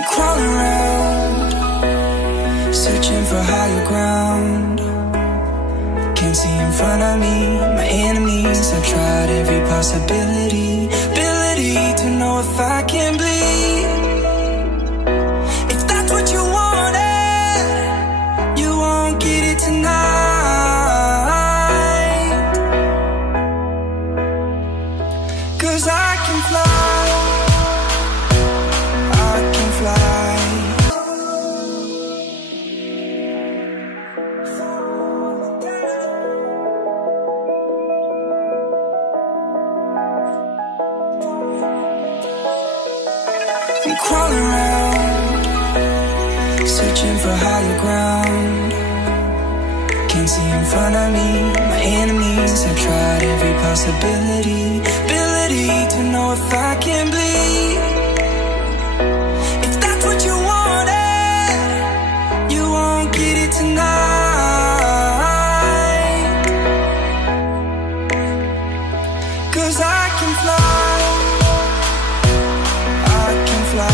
I'm crawling around, searching for higher ground. Can't see in front of me, my enemies. I've tried every possibility, ability to know if I can bleed. If that's what you wanted, you won't get it tonight. 'Cause I can fly, I can fly. I'm crawling around, searching for higher ground. Can't see in front of me, my enemies. I've tried every possibility, ability to know if I can bleed. If that's what you wanted, you won't get it tonight. 'Cause I can fly, I can fly.